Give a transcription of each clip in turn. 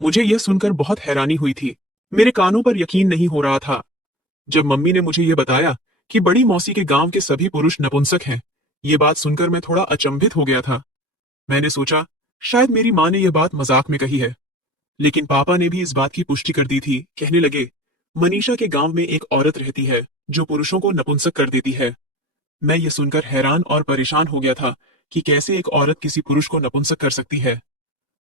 मुझे यह सुनकर बहुत हैरानी हुई थी। मेरे कानों पर यकीन नहीं हो रहा था। जब मम्मी ने मुझे यह बताया कि बड़ी मौसी के गांव के सभी पुरुष नपुंसक हैं, ये बात सुनकर मैं थोड़ा अचंभित हो गया था। मैंने सोचा शायद मेरी माँ ने यह बात मजाक में कही है, लेकिन पापा ने भी इस बात की पुष्टि कर दी थी। कहने लगे, मनीषा के गांव में एक औरत रहती है जो पुरुषों को नपुंसक कर देती है। मैं ये सुनकर हैरान और परेशान हो गया था कि कैसे एक औरत किसी पुरुष को नपुंसक कर सकती है।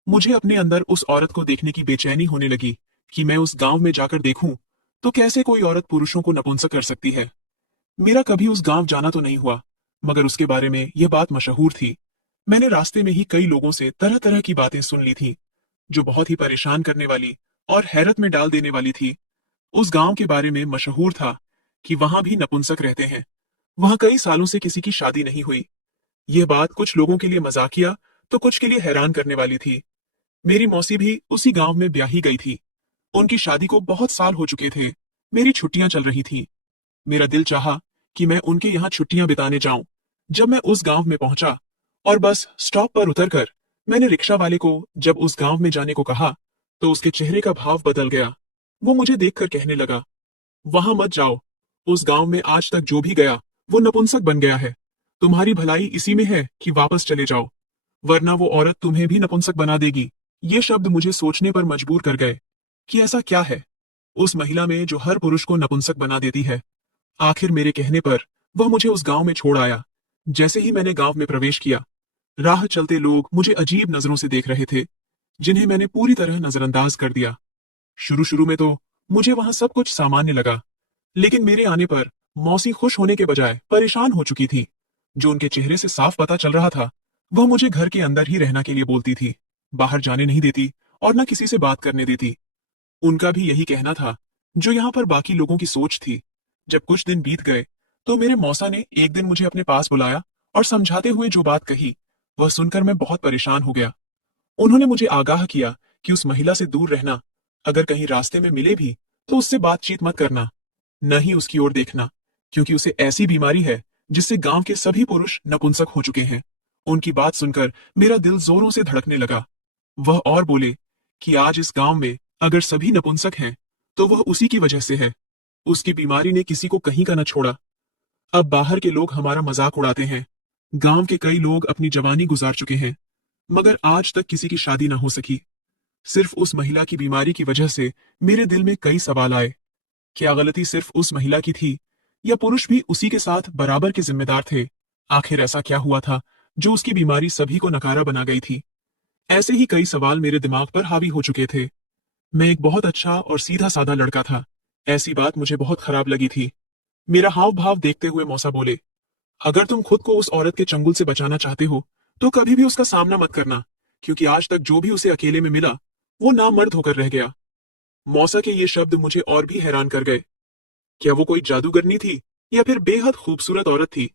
मुझे अपने अंदर उस औरत को देखने की बेचैनी होने लगी कि मैं उस गांव में जाकर देखूं तो कैसे कोई औरत पुरुषों को नपुंसक कर सकती है। मेरा कभी उस गांव जाना तो नहीं हुआ, मगर उसके बारे में यह बात मशहूर थी। मैंने रास्ते में ही कई लोगों से तरह तरह की बातें सुन ली थी, जो बहुत ही परेशान करने वाली और हैरत में डाल देने वाली थी। उस गांव के बारे में मशहूर था कि वहां भी नपुंसक रहते हैं। वहां कई सालों से किसी की शादी नहीं हुई। यह बात कुछ लोगों के लिए मजाकिया तो कुछ के लिए हैरान करने वाली थी। मेरी मौसी भी उसी गांव में ब्याही गई थी। उनकी शादी को बहुत साल हो चुके थे। मेरी छुट्टियां चल रही थी। मेरा दिल चाहा कि मैं उनके यहाँ छुट्टियां बिताने जाऊं। जब मैं उस गांव में पहुंचा और बस स्टॉप पर उतरकर मैंने रिक्शा वाले को जब उस गांव में जाने को कहा, तो उसके चेहरे का भाव बदल गया। वो मुझे देखकर कहने लगा, वहां मत जाओ। उस गांव में आज तक जो भी गया वो नपुंसक बन गया है। तुम्हारी भलाई इसी में है कि वापस चले जाओ, वरना वो औरत तुम्हें भी नपुंसक बना देगी। ये शब्द मुझे सोचने पर मजबूर कर गए कि ऐसा क्या है उस महिला में जो हर पुरुष को नपुंसक बना देती है। आखिर मेरे कहने पर वह मुझे उस गांव में छोड़ आया। जैसे ही मैंने गांव में प्रवेश किया, राह चलते लोग मुझे अजीब नजरों से देख रहे थे, जिन्हें मैंने पूरी तरह नजरअंदाज कर दिया। शुरू शुरू में तो मुझे वहां सब कुछ सामान्य लगा, लेकिन मेरे आने पर मौसी खुश होने के बजाय परेशान हो चुकी थी। जो उनके चेहरे से साफ पता चल रहा था, वह मुझे घर के अंदर ही रहना के लिए बोलती थी, बाहर जाने नहीं देती और न किसी से बात करने देती। उनका भी यही कहना था, जो यहाँ पर बाकी लोगों की सोच थी। जब कुछ दिन बीत गए, तो मेरे मौसा ने एक दिन मुझे अपने पास बुलाया और समझाते हुए जो बात कही, वह सुनकर मैं बहुत परेशान हो गया। उन्होंने मुझे आगाह किया कि उस महिला से दूर रहना, अगर कहीं रास्ते में मिले भी तो उससे बातचीत मत करना, न ही उसकी ओर देखना, क्योंकि उसे ऐसी बीमारी है जिससे गांव के सभी पुरुष नपुंसक हो चुके हैं। उनकी बात सुनकर मेरा दिल जोरों से धड़कने लगा। वह और बोले कि आज इस गांव में अगर सभी नपुंसक हैं, तो वह उसी की वजह से है। उसकी बीमारी ने किसी को कहीं का न छोड़ा। अब बाहर के लोग हमारा मजाक उड़ाते हैं। गांव के कई लोग अपनी जवानी गुजार चुके हैं, मगर आज तक किसी की शादी न हो सकी। सिर्फ उस महिला की बीमारी की वजह से मेरे दिल में कई सवाल आए। क्या गलती सिर्फ उस महिला की थी, या पुरुष भी उसी के साथ बराबर के जिम्मेदार थे? आखिर ऐसा क्या हुआ था जो उसकी बीमारी सभी को नकारा बना गई थी? ऐसे ही कई सवाल मेरे दिमाग पर हावी हो चुके थे। मैं एक बहुत अच्छा और सीधा साधा लड़का था। ऐसी बात मुझे बहुत खराब लगी थी। मेरा हाव भाव देखते हुए मौसा बोले, अगर तुम खुद को उस औरत के चंगुल से बचाना चाहते हो, तो कभी भी उसका सामना मत करना, क्योंकि आज तक जो भी उसे अकेले में मिला, वो नामर्द होकर रह गया। मौसा के ये शब्द मुझे और भी हैरान कर गए। क्या वो कोई जादूगरनी थी, या फिर बेहद खूबसूरत औरत थी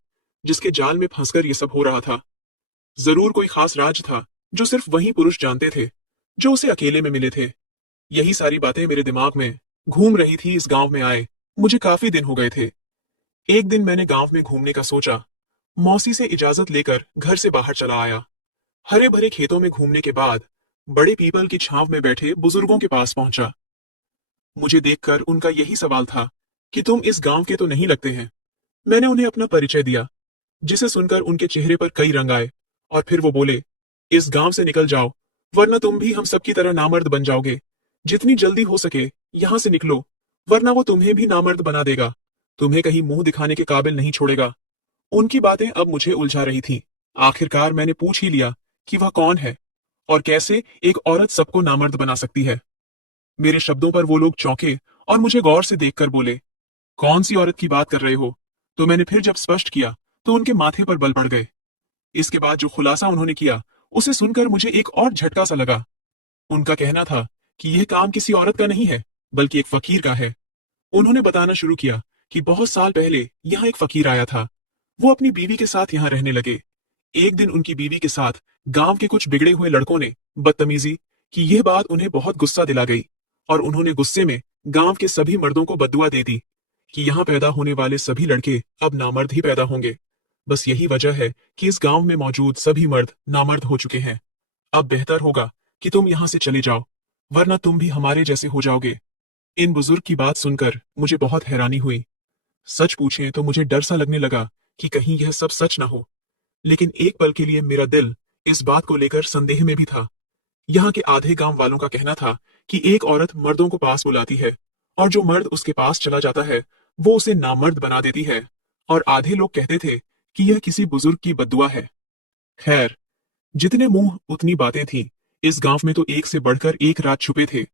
जिसके जाल में फंसकर ये सब हो रहा था? जरूर कोई खास राज था जो सिर्फ वही पुरुष जानते थे, जो उसे अकेले में मिले थे। यही सारी बातें मेरे दिमाग में घूम रही थी। इस गांव में आए मुझे काफी दिन हो गए थे। एक दिन मैंने गांव में घूमने का सोचा। मौसी से इजाजत लेकर घर से बाहर चला आया। हरे भरे खेतों में घूमने के बाद बड़े पीपल की छांव में बैठे बुजुर्गों के पास पहुंचा। मुझे देखकर उनका यही सवाल था कि तुम इस गांव के तो नहीं लगते हैं। मैंने उन्हें अपना परिचय दिया, जिसे सुनकर उनके चेहरे पर कई रंग आए, और फिर वो बोले, इस गांव से निकल जाओ, वरना तुम भी हम सबकी तरह नामर्द बन जाओगे। जितनी जल्दी हो सके यहां से निकलो, वरना वो तुम्हें भी नामर्द बना देगा, तुम्हें कहीं मुंह दिखाने के काबिल नहीं छोड़ेगा। उनकी बातें अब मुझे उलझा रही थी। आखिरकार मैंने पूछ ही लिया कि वह कौन है और कैसे एक औरत सबको नामर्द बना सकती है। मेरे शब्दों पर वो लोग चौंके और मुझे गौर से देखकर बोले, कौन सी औरत की बात कर रहे हो? तो मैंने फिर जब स्पष्ट किया, तो उनके माथे पर बल पड़ गए। इसके बाद जो खुलासा उन्होंने किया, उसे सुनकर मुझे एक और झटका सा लगा। उनका कहना था कि यह काम किसी औरत का नहीं है, बल्कि एक फकीर का है। उन्होंने बताना शुरू किया कि बहुत साल पहले यहाँ एक फकीर आया था। वो अपनी बीवी के साथ यहाँ रहने लगे। एक दिन उनकी बीवी के साथ गांव के कुछ बिगड़े हुए लड़कों ने बदतमीजी की। यह बात उन्हें बहुत गुस्सा दिला गई, और उन्होंने गुस्से में गांव के सभी मर्दों को बद्दुआ दे दी कि यहाँ पैदा होने वाले सभी लड़के अब नामर्द ही पैदा होंगे। बस यही वजह है कि इस गांव में मौजूद सभी मर्द नामर्द हो चुके हैं। अब बेहतर होगा कि तुम यहाँ से चले जाओ, वरना तुम भी हमारे जैसे हो जाओगे। इन बुजुर्ग की बात सुनकर मुझे बहुत हैरानी हुई। सच पूछें तो मुझे डर सा लगने लगा कि कहीं यह सब सच ना हो। लेकिन एक पल के लिए मेरा दिल इस बात को लेकर संदेह में भी था। यहाँ के आधे गांव वालों का कहना था कि एक औरत मर्दों को पास बुलाती है और जो मर्द उसके पास चला जाता है वो उसे नामर्द बना देती है। और आधे लोग कहते थे कि यह किसी बुजुर्ग की बद्दुआ है। खैर, जितने मुंह उतनी बातें थी। इस गांव में तो एक से बढ़कर एक राज छुपे थे।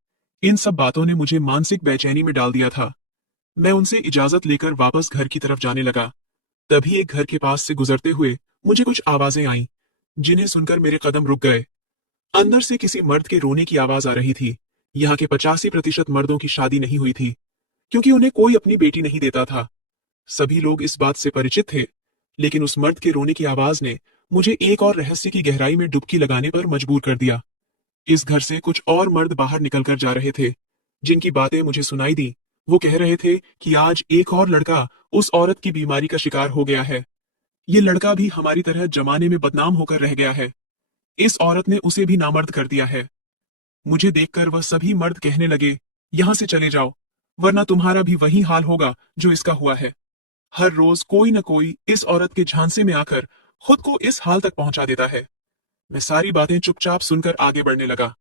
इन सब बातों ने मुझे मानसिक बेचैनी में डाल दिया था। मैं उनसे इजाजत लेकर वापस घर की तरफ जाने लगा। तभी एक घर के पास से गुजरते हुए मुझे कुछ आवाजें आईं, जिन्हें सुनकर मेरे कदम रुक गए। अंदर से किसी मर्द के रोने की आवाज आ रही थी। यहाँ के 85% मर्दों की शादी नहीं हुई थी, क्योंकि उन्हें कोई अपनी बेटी नहीं देता था। सभी लोग इस बात से परिचित थे, लेकिन उस मर्द के रोने की आवाज ने मुझे एक और रहस्य की गहराई में डुबकी लगाने पर मजबूर कर दिया। इस घर से कुछ और मर्द बाहर निकलकर जा रहे थे, जिनकी बातें मुझे सुनाई दी। वो कह रहे थे कि आज एक और लड़का उस औरत की बीमारी का शिकार हो गया है। ये लड़का भी हमारी तरह जमाने में बदनाम होकर रह गया है। इस औरत ने उसे भी नामर्द कर दिया है। मुझे देखकर वह सभी मर्द कहने लगे, यहां से चले जाओ, वरना तुम्हारा भी वही हाल होगा जो इसका हुआ है। हर रोज कोई न कोई इस औरत के झांसे में आकर खुद को इस हाल तक पहुंचा देता है। मैं सारी बातें चुपचाप सुनकर आगे बढ़ने लगा।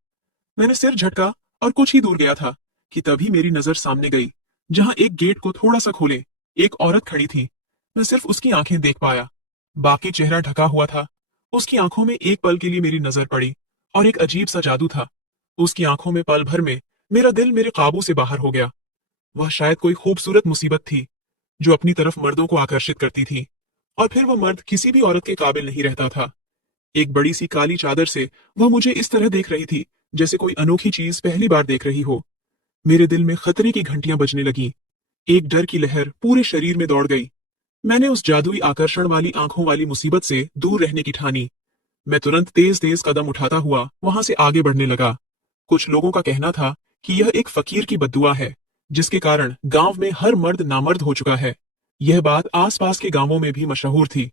मैंने सिर झटका और कुछ ही दूर गया था कि तभी मेरी नजर सामने गई, जहां एक गेट को थोड़ा सा खोले एक औरत खड़ी थी। मैं सिर्फ उसकी आंखें देख पाया, बाकी चेहरा ढका हुआ था। उसकी आंखों में एक पल के लिए मेरी नजर पड़ी और एक अजीब सा जादू था। उसकी आंखों में पल भर में मेरा दिल मेरे काबू से बाहर हो गया। वह शायद कोई खूबसूरत मुसीबत थी जो अपनी तरफ मर्दों को आकर्षित करती थी, और फिर वह मर्द किसी भी औरत के काबिल नहीं रहता था। एक बड़ी सी काली चादर से वह मुझे इस तरह देख रही थी जैसे कोई अनोखी चीज पहली बार देख रही हो। मेरे दिल में खतरे की घंटियां बजने लगी। एक डर की लहर पूरे शरीर में दौड़ गई। मैंने उस जादुई आकर्षण वाली आंखों वाली मुसीबत से दूर रहने की ठानी। मैं तुरंत तेज तेज कदम उठाता हुआ वहां से आगे बढ़ने लगा। कुछ लोगों का कहना था कि यह एक फकीर की बद्दुआ है, जिसके कारण गांव में हर मर्द नामर्द हो चुका है। यह बात आसपास के गांवों में भी मशहूर थी।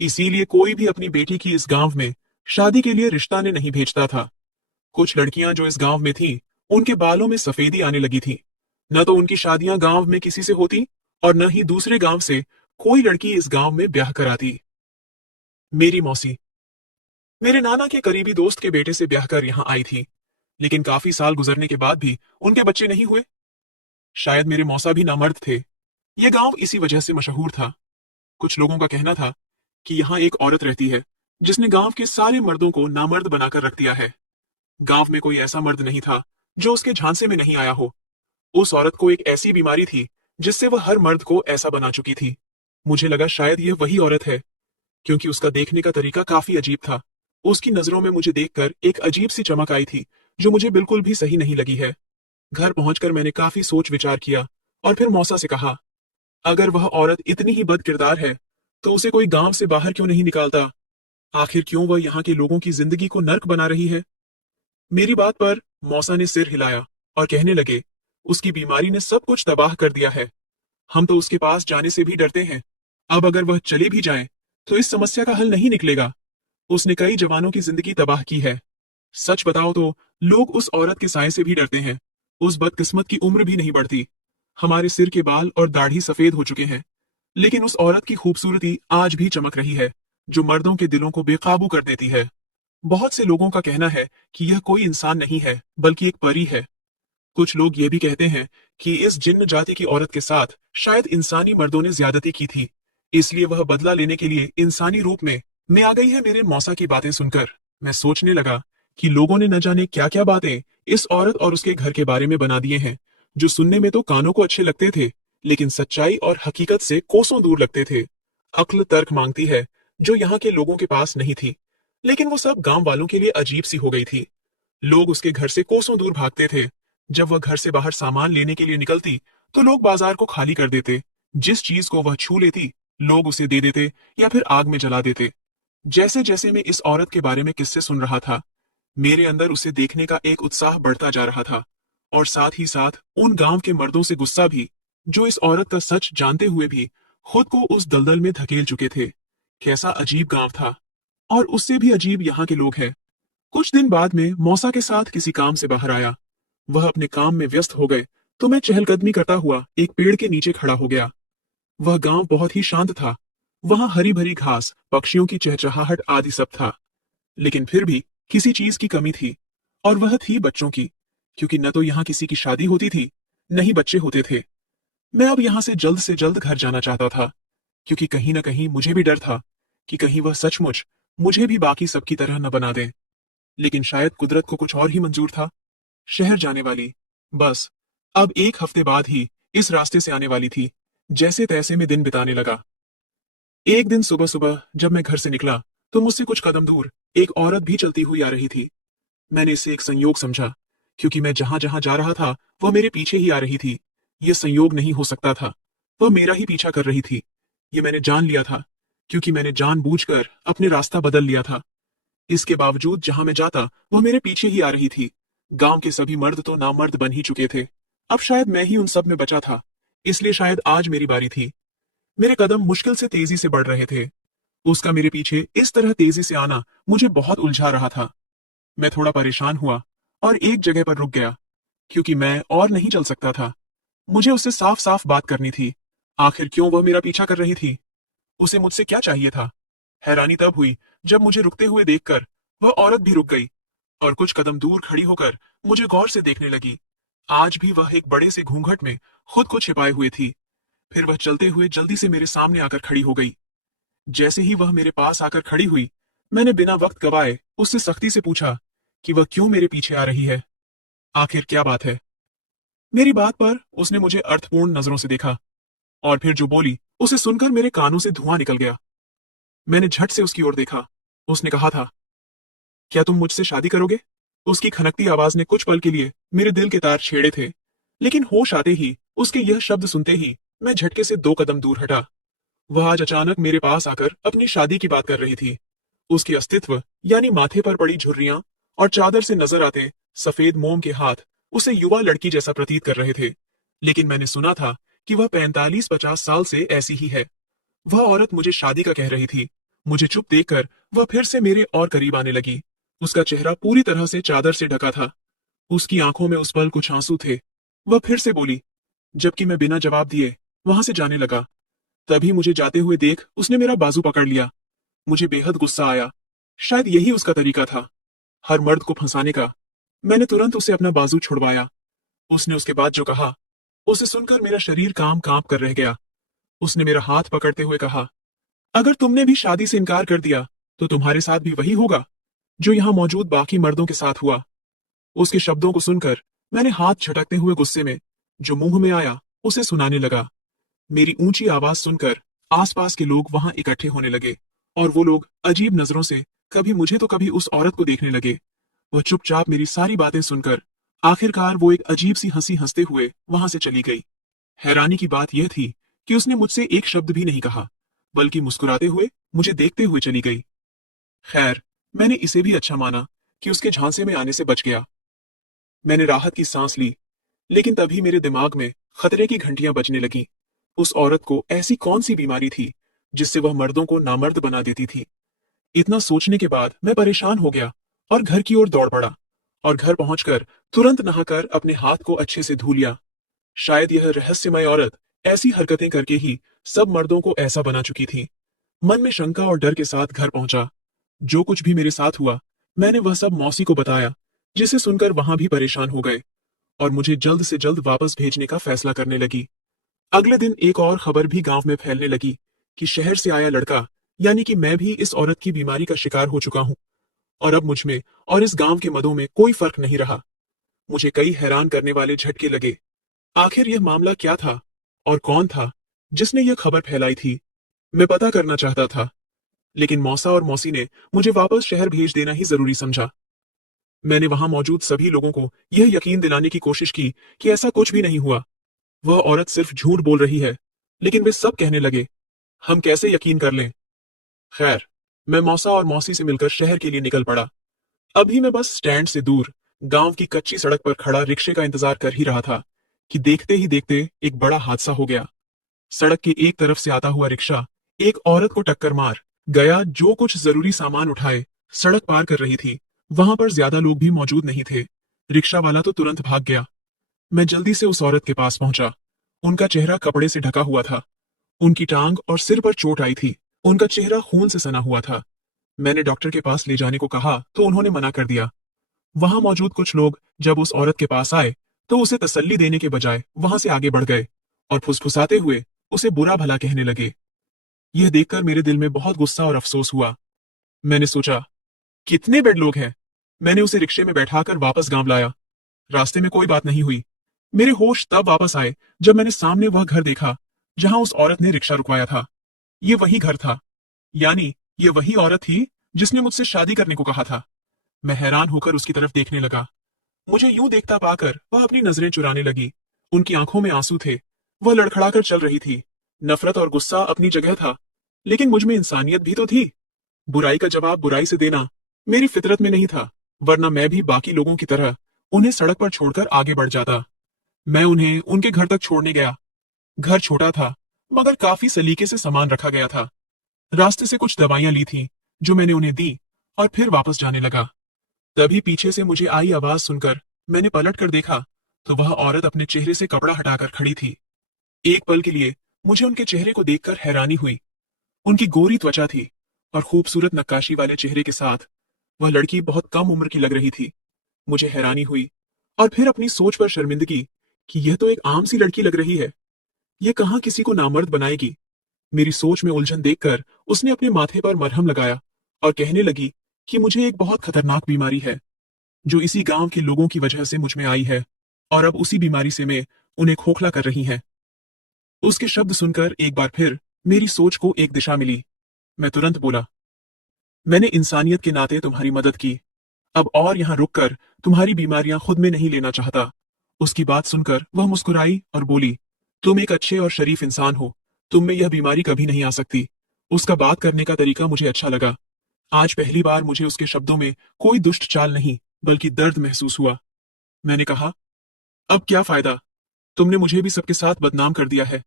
इसीलिए कोई भी अपनी बेटी की इस गांव में शादी के लिए रिश्ता ने नहीं भेजता था। कुछ लड़कियां जो इस गांव में थीं, उनके बालों में सफेदी आने लगी थी। न तो उनकी शादियां गांव में किसी से होती और न ही दूसरे गांव से कोई लड़की इस गांव में ब्याह कराती। मेरी मौसी मेरे नाना के करीबी दोस्त के बेटे से ब्याह कर यहाँ आई थी, लेकिन काफी साल गुजरने के बाद भी उनके बच्चे नहीं हुए। शायद मेरे मौसा भी नामर्द थे। यह गांव इसी वजह से मशहूर था। कुछ लोगों का कहना था कि यहाँ एक औरत रहती है जिसने गांव के सारे मर्दों को नामर्द बनाकर रख दिया है। गांव में कोई ऐसा मर्द नहीं था जो उसके झांसे में नहीं आया हो। उस औरत को एक ऐसी बीमारी थी जिससे वह हर मर्द को ऐसा बना चुकी थी। मुझे लगा शायद यह वही औरत है, क्योंकि उसका देखने का तरीका काफी अजीब था। उसकी नजरों में मुझे देखकर एक अजीब सी चमक आई थी जो मुझे बिल्कुल भी सही नहीं लगी है। घर पहुंचकर मैंने काफी सोच विचार किया और फिर मौसा से कहा, अगर वह औरत इतनी ही बद किरदार है तो उसे कोई गांव से बाहर क्यों नहीं निकालता? आखिर क्यों वह यहाँ के लोगों की जिंदगी को नर्क बना रही है? मेरी बात पर मौसा ने सिर हिलाया और कहने लगे, उसकी बीमारी ने सब कुछ तबाह कर दिया है। हम तो उसके पास जाने से भी डरते हैं। अब अगर वह चली भी जाए तो इस समस्या का हल नहीं निकलेगा। उसने कई जवानों की जिंदगी तबाह की है। सच बताओ तो लोग उस औरत के साय से भी डरते हैं। उस बदकिस्मत की उम्र भी नहीं बढ़ती। हमारे सिर के बाल और दाढ़ी सफेद हो चुके हैं, लेकिन उस औरत की खूबसूरती आज भी चमक रही है, जो मर्दों के दिलों को बेकाबू कर देती है। बहुत से लोगों का कहना है कि यह कोई इंसान नहीं है बल्कि एक परी है। कुछ लोग ये भी कहते हैं कि इस जिन्न जाति की औरत के साथ शायद इंसानी मर्दों ने ज्यादती की थी, इसलिए वह बदला लेने के लिए इंसानी रूप में आ गई है। मेरे मौसा की बातें सुनकर मैं सोचने लगा कि लोगों ने न जाने क्या क्या बातें इस औरत और उसके घर के बारे में बना दिए हैं, जो सुनने में तो कानों को अच्छे लगते थे, लेकिन सच्चाई और हकीकत से कोसों दूर लगते थे। अक्ल तर्क मांगती है, जो यहाँ के लोगों के पास नहीं थी, लेकिन वो सब गांव वालों के लिए अजीब सी हो गई थी। लोग उसके घर से कोसों दूर भागते थे। जब वह घर से बाहर सामान लेने के लिए निकलती तो लोग बाजार को खाली कर देते। जिस चीज को वह छू लेती लोग उसे दे देते या फिर आग में जला देते। जैसे जैसे मैं इस औरत के बारे में किस्से सुन रहा था, मेरे अंदर उसे देखने का एक उत्साह बढ़ता जा रहा था, और साथ ही साथ उन गांव के मर्दों से गुस्सा भी, जो इस औरत का सच जानते हुए भी खुद को उस दलदल में धकेल चुके थे। कैसा अजीब गांव था, और उससे भी अजीब यहाँ के लोग हैं। कुछ दिन बाद में मौसा के साथ किसी काम से बाहर आया। वह अपने काम में व्यस्त हो गए तो मैं चहलकदमी करता हुआ एक पेड़ के नीचे खड़ा हो गया। वह गांव बहुत ही शांत था। वहां हरी भरी घास, पक्षियों की चहचहाहट आदि सब था। लेकिन फिर भी किसी चीज की कमी थी, और वह थी बच्चों की। क्योंकि न तो यहाँ किसी की शादी होती थी, न ही बच्चे होते थे। मैं अब यहाँ से जल्द घर जाना चाहता था, क्योंकि कहीं न कहीं मुझे भी डर था कि कहीं वह सचमुच मुझे भी बाकी सबकी तरह न बना दे। लेकिन शायद कुदरत को कुछ और ही मंजूर था। शहर जाने वाली बस अब 1 हफ्ते बाद ही इस रास्ते से आने वाली थी। जैसे तैसे में दिन बिताने लगा। एक दिन सुबह सुबह जब मैं घर से निकला, तो मुझसे कुछ कदम दूर एक औरत भी चलती हुई आ रही थी। मैंने इसे एक संयोग समझा, क्योंकि मैं जहां जहां जा रहा था वह मेरे पीछे ही आ रही थी। यह संयोग नहीं हो सकता था। वह मेरा ही पीछा कर रही थी। ये मैंने जान लिया था, क्योंकि मैंने जानबूझकर अपने रास्ता बदल लिया था। इसके बावजूद जहां मैं जाता वह मेरे पीछे ही आ रही थी। गांव के सभी मर्द तो नामर्द बन ही चुके थे। अब शायद मैं ही उन सब में बचा था। इसलिए शायद आज मेरी बारी थी। मेरे कदम मुश्किल से तेजी से बढ़ रहे थे। उसका मेरे पीछे इस तरह तेजी से आना मुझे बहुत उलझा रहा था। मैं थोड़ा परेशान हुआ और एक जगह पर रुक गया, क्योंकि मैं और नहीं चल सकता था। मुझे उससे साफ साफ बात करनी थी। आखिर क्यों वह मेरा पीछा कर रही थी? उसे मुझसे क्या चाहिए था? हैरानी तब हुई जब मुझे रुकते हुए देखकर वह औरत भी रुक गई और कुछ कदम दूर खड़ी होकर मुझे गौर से देखने लगी। आज भी वह एक बड़े से घूंघट में खुद को छिपाए हुए थी। फिर वह चलते हुए जल्दी से मेरे सामने आकर खड़ी हो गई। जैसे ही वह मेरे पास आकर खड़ी हुई, मैंने बिना वक्त गवाए उससे सख्ती से पूछा कि वह क्यों मेरे पीछे आ रही है। आखिर क्या बात है? मेरी बात पर उसने मुझे अर्थपूर्ण नजरों से देखा, और फिर जो बोली उसे सुनकर मेरे कानों से धुआं निकल गया। मैंने झट से उसकी ओर देखा। उसने कहा था, क्या तुम मुझसे शादी करोगे? उसकी खनकती आवाज ने कुछ पल के लिए मेरे दिल के तार छेड़े थे। लेकिन होश आते ही, उसके यह शब्द सुनते ही मैं झटके से 2 कदम दूर हटा। वह आज अचानक मेरे पास आकर अपनी शादी की बात कर रही थी। उसके अस्तित्व, यानी माथे पर पड़ी झुर्रियां और चादर से नजर आते सफेद मोम के हाथ उसे युवा लड़की जैसा प्रतीत कर रहे थे। लेकिन मैंने सुना था कि वह 45-50 साल से ऐसी ही है। वह औरत मुझे शादी का कह रही थी। मुझे चुप देखकर वह फिर से मेरे और करीब आने लगी। उसका चेहरा पूरी तरह से चादर से ढका था। उसकी आंखों में उस पल कुछ आंसू थे। वह फिर से बोली, जबकि मैं बिना जवाब दिए वहां से जाने लगा। तभी मुझे जाते हुए देख उसने मेरा बाजू पकड़ लिया। मुझे बेहद गुस्सा आया। शायद यही उसका तरीका था, हर मर्द को फंसाने का। मैंने तुरंत उसे अपना बाजू छुड़वाया। उसने उसके बाद जो कहा, उसे सुनकर मेरा शरीर कांप कर रह गया। उसने मेरा हाथ पकड़ते हुए कहा, अगर तुमने भी शादी से इनकार कर दिया, तो तुम्हारे साथ भी वही होगा जो यहां मौजूद बाकी मर्दों के साथ हुआ। उसके शब्दों को सुनकर मैंने हाथ झटकते हुए गुस्से में जो मुंह में आया उसे सुनाने लगा। मेरी ऊंची आवाज सुनकर आसपास के लोग वहां इकट्ठे होने लगे, और वो लोग अजीब नजरों से कभी मुझे तो कभी उस औरत को देखने लगे। वह चुपचाप मेरी सारी बातें सुनकर आखिरकार वो एक अजीब सी हंसी हंसते हुए वहां से चली गई। हैरानी की बात यह थी कि उसने मुझसे एक शब्द भी नहीं कहा, बल्कि मुस्कुराते हुए मुझे देखते हुए चली गई। खैर, मैंने इसे भी अच्छा माना कि उसके झांसे में आने से बच गया। मैंने राहत की सांस ली, लेकिन तभी मेरे दिमाग में खतरे की घंटियां बजने लगीं। उस औरत को ऐसी कौन सी बीमारी थी जिससे वह मर्दों को नामर्द बना देती थी? इतना सोचने के बाद मैं परेशान हो गया और घर की ओर दौड़ पड़ा, और घर पहुंचकर तुरंत नहाकर अपने हाथ को अच्छे से धो लिया। शायद यह रहस्यमय औरत ऐसी हरकतें करके ही सब मर्दों को ऐसा बना चुकी थी। मन में शंका और डर के साथ घर पहुंचा। जो कुछ भी मेरे साथ हुआ, मैंने वह सब मौसी को बताया, जिसे सुनकर वहां भी परेशान हो गए और मुझे जल्द से जल्द वापस भेजने का फैसला करने लगी। अगले दिन एक और खबर भी गांव में फैलने लगी कि शहर से आया लड़का, यानी कि मैं भी इस औरत की बीमारी का शिकार हो चुका हूं, और अब मुझ में और इस गांव के मर्दों में कोई फर्क नहीं रहा। मुझे कई हैरान करने वाले झटके लगे। आखिर यह मामला क्या था, और कौन था जिसने यह खबर फैलाई थी? मैं पता करना चाहता था, लेकिन मौसा और मौसी ने मुझे वापस शहर भेज देना ही जरूरी समझा। मैंने वहां मौजूद सभी लोगों को यह यकीन दिलाने की कोशिश की कि ऐसा कुछ भी नहीं हुआ। वह औरत सिर्फ झूठ बोल रही है। लेकिन वे सब कहने लगे, हम कैसे यकीन कर लें? खैर, मैं मौसा और मौसी से मिलकर शहर के लिए निकल पड़ा। अभी मैं बस स्टैंड से दूर गांव की कच्ची सड़क पर खड़ा रिक्शे का इंतजार कर ही रहा था कि देखते ही देखते एक बड़ा हादसा हो गया। सड़क की एक तरफ से आता हुआ रिक्शा एक औरत को टक्कर मार गया, जो कुछ जरूरी सामान उठाए सड़क पार कर रही थी। वहां पर ज्यादा लोग भी मौजूद नहीं थे। रिक्शा वाला तो तुरंत भाग गया। मैं जल्दी से उस औरत के पास पहुंचा। उनका चेहरा कपड़े से ढका हुआ था। उनकी टांग और सिर पर चोट आई थी। उनका चेहरा खून से सना हुआ था। मैंने डॉक्टर के पास ले जाने को कहा तो उन्होंने मना कर दिया। वहां मौजूद कुछ लोग जब उस औरत के पास आए तो उसे तसल्ली देने के बजाय वहां से आगे बढ़ गए और फुसफुसाते हुए उसे बुरा भला कहने लगे। यह देखकर मेरे दिल में बहुत गुस्सा और अफसोस हुआ। मैंने सोचा, कितने बेड लोग हैं। मैंने उसे रिक्शे में बैठाकर वापस गांव लाया। रास्ते में कोई बात नहीं हुई। मेरे होश तब वापस आए जब मैंने सामने वह घर देखा जहां उस औरत ने रिक्शा रुकवाया था। ये वही घर था, यानी ये वही औरत थी जिसने मुझसे शादी करने को कहा था। मैं हैरान होकर उसकी तरफ देखने लगा। मुझे यूं देखता पाकर वह अपनी नजरें चुराने लगी। उनकी आंखों में आंसू थे। वह लड़खड़ाकर चल रही थी। नफरत और गुस्सा अपनी जगह था, लेकिन मुझ में इंसानियत भी तो थी। बुराई का जवाब बुराई से देना मेरी फितरत में नहीं था, वरना मैं भी बाकी लोगों की तरह उन्हें सड़क पर छोड़कर आगे बढ़ जाता। मैं उन्हें उनके घर तक छोड़ने गया। घर छोटा था, मगर काफी सलीके से सामान रखा गया था। रास्ते से कुछ दवाइयां ली थी जो मैंने उन्हें दी और फिर वापस जाने लगा। तभी पीछे से मुझे आई आवाज सुनकर मैंने पलट कर देखा तो वह औरत अपने चेहरे से कपड़ा हटाकर खड़ी थी। एक पल के लिए मुझे उनके चेहरे को देखकर हैरानी हुई। उनकी गोरी त्वचा थी और खूबसूरत नक्काशी वाले चेहरे के साथ वह लड़की बहुत कम उम्र की लग रही थी। मुझे हैरानी हुई और फिर अपनी सोच पर शर्मिंदगी कि यह तो एक आम सी लड़की लग रही है। यह कहाँ किसी को नामर्द बनाएगी। मेरी सोच में उलझन देखकर उसने अपने माथे पर मरहम लगाया और कहने लगी कि मुझे एक बहुत खतरनाक बीमारी है जो इसी गांव के लोगों की वजह से मुझ में आई है और अब उसी बीमारी से मैं उन्हें खोखला कर रही है। उसके शब्द सुनकर एक बार फिर मेरी सोच को एक दिशा मिली। मैं तुरंत बोला, मैंने इंसानियत के नाते तुम्हारी मदद की, अब और यहां रुककर तुम्हारी बीमारियां खुद में नहीं लेना चाहता। उसकी बात सुनकर वह मुस्कुराई और बोली, तुम एक अच्छे और शरीफ इंसान हो, तुम में यह बीमारी कभी नहीं आ सकती। उसका बात करने का तरीका मुझे अच्छा लगा। आज पहली बार मुझे उसके शब्दों में कोई दुष्ट चाल नहीं बल्कि दर्द महसूस हुआ। मैंने कहा, अब क्या फायदा, तुमने मुझे भी सबके साथ बदनाम कर दिया है।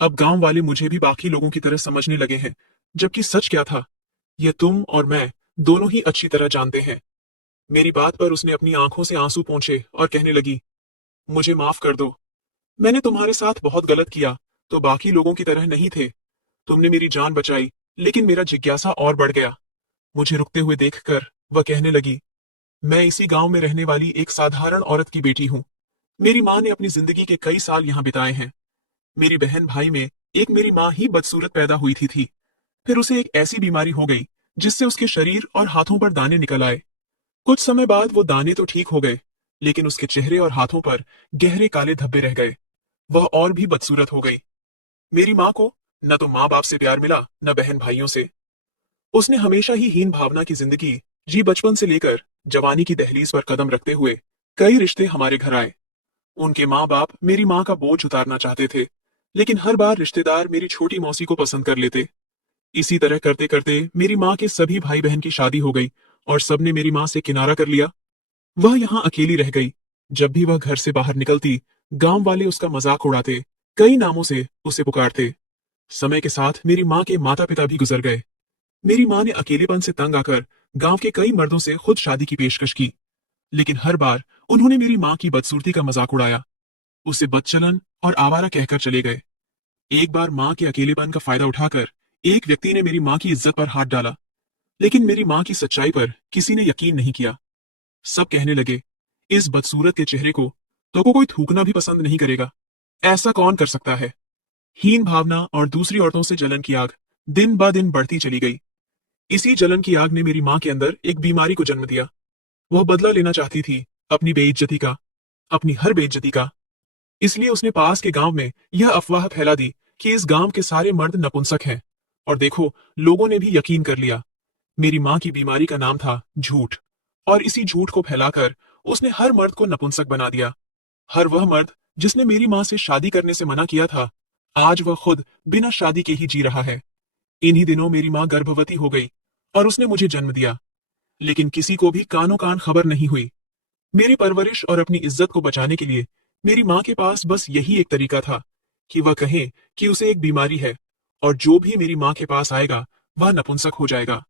अब गांव वाले मुझे भी बाकी लोगों की तरह समझने लगे हैं, जबकि सच क्या था यह तुम और मैं दोनों ही अच्छी तरह जानते हैं। मेरी बात पर उसने अपनी आंखों से आंसू पोंछे और कहने लगी, मुझे माफ कर दो। मैंने तुम्हारे साथ बहुत गलत किया तो बाकी लोगों की तरह नहीं थे। तुमने मेरी जान बचाई, लेकिन मेरा जिज्ञासा और बढ़ गया। मुझे रुकते हुए देखकर वह कहने लगी, मैं इसी गांव में रहने वाली एक साधारण औरत की बेटी हूँ। मेरी माँ ने अपनी जिंदगी के कई साल यहाँ बिताए हैं। मेरी बहन भाई में एक मेरी माँ ही बदसूरत पैदा हुई थी। फिर उसे एक ऐसी बीमारी हो गई जिससे उसके शरीर और हाथों पर दाने निकल आए। कुछ समय बाद वो दाने तो ठीक हो गए, लेकिन उसके चेहरे और हाथों पर गहरे काले धब्बे रह गए। वह और भी बदसूरत हो गई। मेरी माँ को न तो माँ बाप से प्यार मिला न बहन भाइयों से। उसने हमेशा ही हीन भावना की जिंदगी जी। बचपन से लेकर जवानी की दहलीज पर कदम रखते हुए कई रिश्ते हमारे घर आए। उनके माँ बाप मेरी माँ का बोझ उतारना चाहते थे, लेकिन हर बार रिश्तेदार मेरी छोटी मौसी को पसंद कर लेते। इसी तरह करते करते मेरी माँ के सभी भाई बहन की शादी हो गई और सबने मेरी माँ से किनारा कर लिया। वह यहाँ अकेली रह गई। जब भी वह घर से बाहर निकलती, गांव वाले उसका मजाक उड़ाते, कई नामों से उसे पुकारते। समय के साथ मेरी माँ के माता पिता भी गुजर गए। मेरी माँ ने अकेलेपन से तंग आकर गांव के कई मर्दों से खुद शादी की पेशकश की, लेकिन हर बार उन्होंने मेरी माँ की बदसूरती का मजाक उड़ाया, उसे बदचलन और आवारा कहकर चले गए। एक बार माँ के अकेलेपन का फायदा उठाकर एक व्यक्ति ने मेरी माँ की इज्जत पर हाथ डाला, लेकिन मेरी माँ की सच्चाई पर किसी ने यकीन नहीं किया। सब कहने लगे, इस बदसूरत के चेहरे को कोई थूकना भी पसंद नहीं करेगा। ऐसा कौन कर सकता है। हीन भावना और दूसरी औरतों से जलन की आग दिन ब दिन बढ़ती चली गई। इसी जलन की आग ने मेरी माँ के अंदर एक बीमारी को जन्म दिया। वह बदला लेना चाहती थी अपनी बेइज्जती का, अपनी हर बेइज्जती का। इसलिए उसने पास के गांव में यह अफवाह फैला दी कि इस गांव के सारे मर्द नपुंसक हैं। और देखो, लोगों ने भी यकीन कर लिया। मेरी माँ की बीमारी का नाम था झूठ, और इसी झूठ को फैलाकर उसने हर मर्द को नपुंसक बना दिया। हर वह मर्द जिसने मेरी माँ से शादी करने से मना किया था, आज वह खुद बिना शादी के ही जी रहा है। इन्हीं दिनों मेरी माँ गर्भवती हो गई और उसने मुझे जन्म दिया, लेकिन किसी को भी कानो कान खबर नहीं हुई। मेरी परवरिश और अपनी इज्जत को बचाने के लिए मेरी माँ के पास बस यही एक तरीका था कि वह कहे कि उसे एक बीमारी है, और जो भी मेरी माँ के पास आएगा वह नपुंसक हो जाएगा।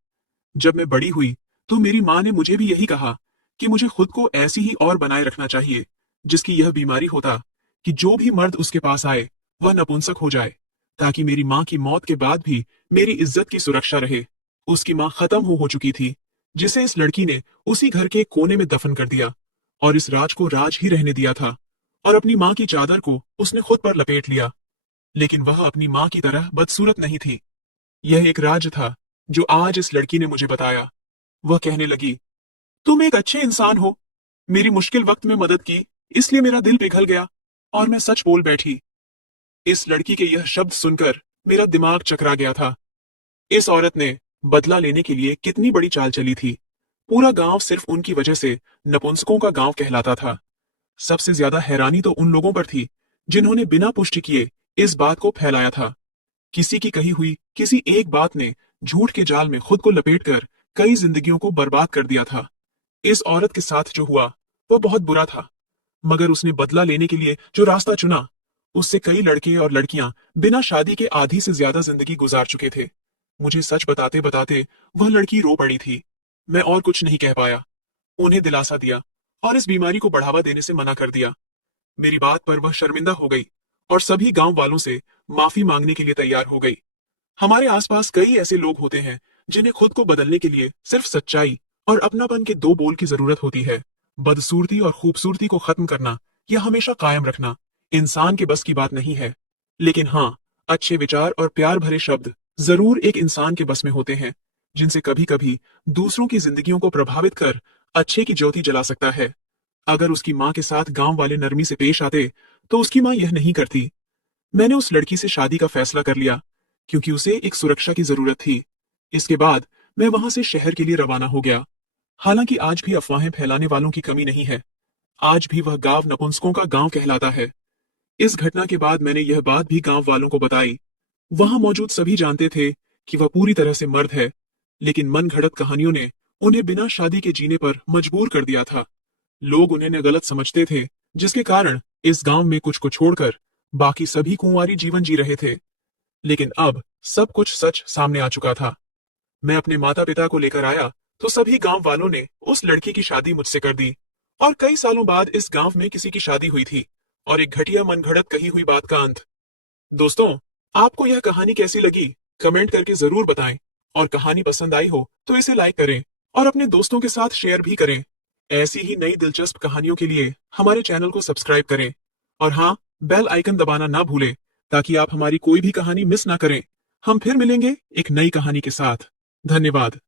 जब मैं बड़ी हुई तो मेरी माँ ने मुझे भी यही कहा कि मुझे खुद को ऐसी ही और बनाए रखना चाहिए, जिसकी यह बीमारी होता कि जो भी मर्द उसके पास आए वह नपुंसक हो जाए, ताकि मेरी माँ की मौत के बाद भी मेरी इज्जत की सुरक्षा रहे। उसकी माँ खत्म हो चुकी थी, जिसे इस लड़की ने उसी घर के कोने में दफन कर दिया और इस राज को राज ही रहने दिया था, और अपनी माँ की चादर को उसने खुद पर लपेट लिया। लेकिन वह अपनी माँ की तरह बदसूरत नहीं थी। यह एक राज था जो आज इस लड़की ने मुझे बताया। वह कहने लगी, तुम एक अच्छे इंसान हो, मेरी मुश्किल वक्त में मदद की, इसलिए मेरा दिल पिघल गया और मैं सच बोल बैठी। इस लड़की के यह शब्द सुनकर मेरा दिमाग चकरा गया था। इस औरत ने बदला लेने के लिए कितनी बड़ी चाल चली थी। पूरा गांव सिर्फ उनकी वजह से नपुंसकों का गांव कहलाता था। सबसे ज्यादा हैरानी तो उन लोगों पर थी जिन्होंने बिना पुष्टि किए इस बात को फैलाया था। किसी की कही हुई किसी एक बात ने झूठ के जाल में खुद को लपेटकर कई जिंदगियों को बर्बाद कर दिया था। इस औरत के साथ जो हुआ वह बहुत बुरा था, मगर उसने बदला लेने के लिए जो रास्ता चुना, उससे कई लड़के और लड़कियां बिना शादी के आधी से ज्यादा जिंदगी गुजार चुके थे। मुझे सच बताते बताते वह लड़की रो पड़ी थी। मैं और कुछ नहीं कह पाया। उन्हें दिलासा दिया और इस बीमारी को बढ़ावा देने से मना कर दिया। मेरी बात पर वह शर्मिंदा हो गई और सभी गांव वालों से माफी मांगने के लिए तैयार हो गई। हमारे आसपास कई ऐसे लोग होते हैं जिन्हें खुद को बदलने के लिए सिर्फ सच्चाई और अपनापन के दो बोल की जरूरत होती है। बदसूरती और खूबसूरती को खत्म करना या हमेशा कायम रखना इंसान के बस की बात नहीं है। लेकिन हाँ, अच्छे विचार और प्यार भरे शब्द जरूर एक इंसान के बस में होते हैं, जिनसे कभी कभी दूसरों की जिंदगियों को प्रभावित कर अच्छे की ज्योति जला सकता है। अगर उसकी माँ के साथ गांव वाले नरमी से पेश आते तो उसकी माँ यह नहीं करती। मैंने उस लड़की से शादी का फैसला कर लिया, क्योंकि उसे एक सुरक्षा की जरूरत थी। इसके बाद मैं वहां से शहर के लिए रवाना हो गया। हालांकि आज भी अफवाहें फैलाने वालों की कमी नहीं है। आज भी वह गांव नपुंसकों का गांव कहलाता है। इस घटना के बाद मैंने यह बात भी गांव वालों को बताई। वहां मौजूद सभी जानते थे कि वह पूरी तरह से मर्द है, लेकिन मन घड़त कहानियों ने उन्हें बिना शादी के जीने पर मजबूर कर दिया था। लोग उन्हें गलत समझते थे, जिसके कारण इस गांव में कुछ को छोड़कर बाकी सभी कुंवारी जीवन जी रहे थे। लेकिन अब सब कुछ सच सामने आ चुका था। मैं अपने माता पिता को लेकर आया तो सभी गांव वालों ने उस लड़की की शादी मुझसे कर दी, और कई सालों बाद इस गांव में किसी की शादी हुई थी, और एक घटिया मनगढ़ंत कही हुई बात का अंत। दोस्तों, आपको यह कहानी कैसी लगी कमेंट करके जरूर बताएं, और कहानी पसंद आई हो तो इसे लाइक करें और अपने दोस्तों के साथ शेयर भी करें। ऐसी ही नई दिलचस्प कहानियों के लिए हमारे चैनल को सब्सक्राइब करें, और हाँ, बेल आइकन दबाना ना भूलें, ताकि आप हमारी कोई भी कहानी मिस ना करें। हम फिर मिलेंगे एक नई कहानी के साथ। धन्यवाद।